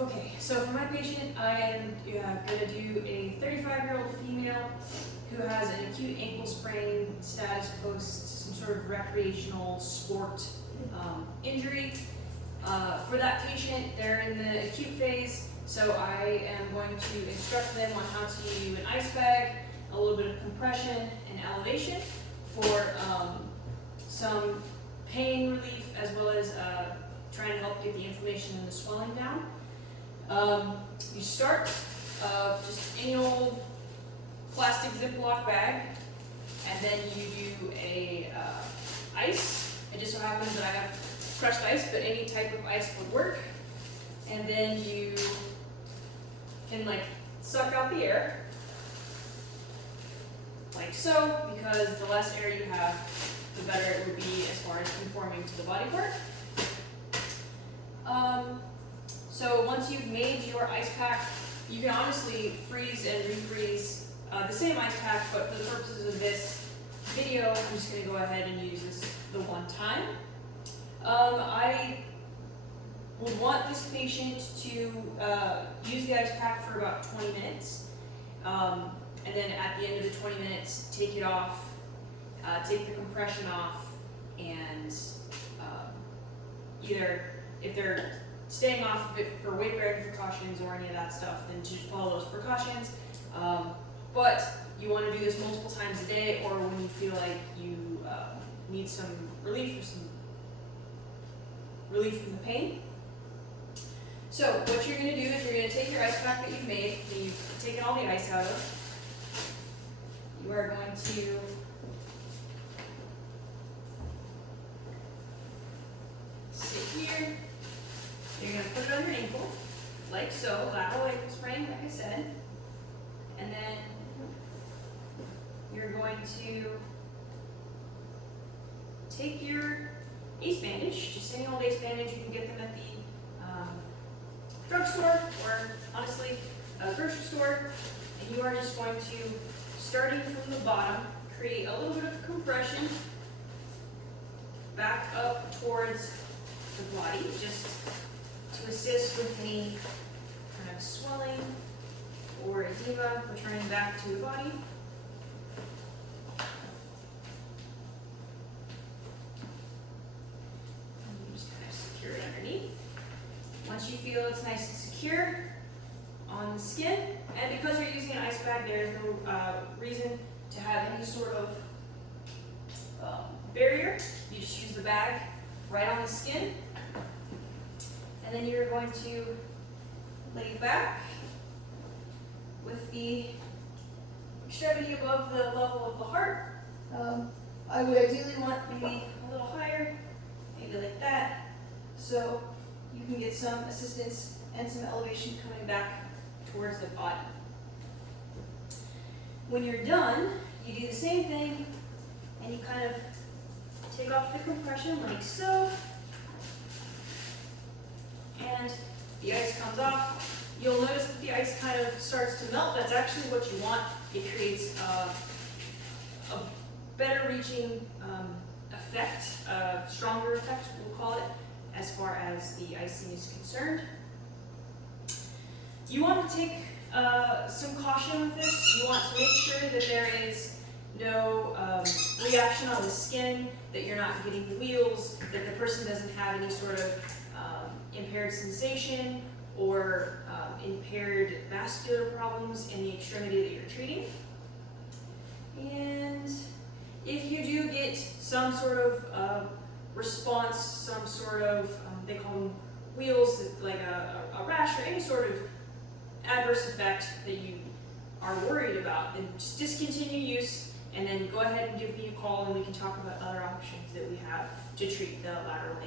Okay, so for my patient, I am going to do a 35-year-old female who has an acute ankle sprain status post some sort of recreational sport injury. For that patient, they're in the acute phase, so I am going to instruct them on how to do an ice bag, a little bit of compression and elevation for some pain relief, as well as trying to help get the inflammation and the swelling down. You start just any old plastic Ziploc bag, and then you do a ice. It just so happens that I have crushed ice, but any type of ice would work. And then you can suck out the air, like so, because the less air you have, the better it would be as far as conforming to the body part. So once you've made your ice pack, you can honestly freeze and refreeze the same ice pack, but for the purposes of this video, I'm just going to go ahead and use this the one time. I would want this patient to use the ice pack for about 20 minutes, and then at the end of the 20 minutes, take it off, take the compression off, and either if they're staying off of it for weight bearing precautions or any of that stuff, then just follow those precautions. But you want to do this multiple times a day, or when you feel like you need some relief or some relief from the pain. So what you're going to do is you're going to take your ice pack that you've made, that you've taken all the ice out of. You are going to sit here. You're going to put it on your ankle, like so, lateral ankle sprain, like I said. And then you're going to take your ace bandage, just any old ace bandage. You can get them at the drugstore or honestly a grocery store. And you are just going to, starting from the bottom, create a little bit of compression back up towards the body, just to assist with any kind of swelling or edema returning back to the body. And you just kind of secure it underneath. Once you feel it's nice and secure on the skin, and because you're using an ice bag, there is no reason to have any sort of barrier. You just use the bag right on the skin. And then you're going to lay back with the extremity above the level of the heart. I would ideally want maybe a little higher, maybe like that, so you can get some assistance and some elevation coming back towards the body. When you're done, you do the same thing, and you kind of take off the compression like so. And the ice comes off. You'll notice that the ice kind of starts to melt. That's actually what you want. It creates a better reaching effect, a stronger effect, we'll call it, as far as the icing is concerned. You want to take some caution with this. You want to make sure that there is no reaction on the skin, that you're not getting wheals, that the person doesn't have any sort of impaired sensation or impaired vascular problems in the extremity that you're treating. And if you do get some sort of response, some sort of, they call them wheals, like a rash or any sort of adverse effect that you are worried about, then just discontinue use and then go ahead and give me a call and we can talk about other options that we have to treat the lateral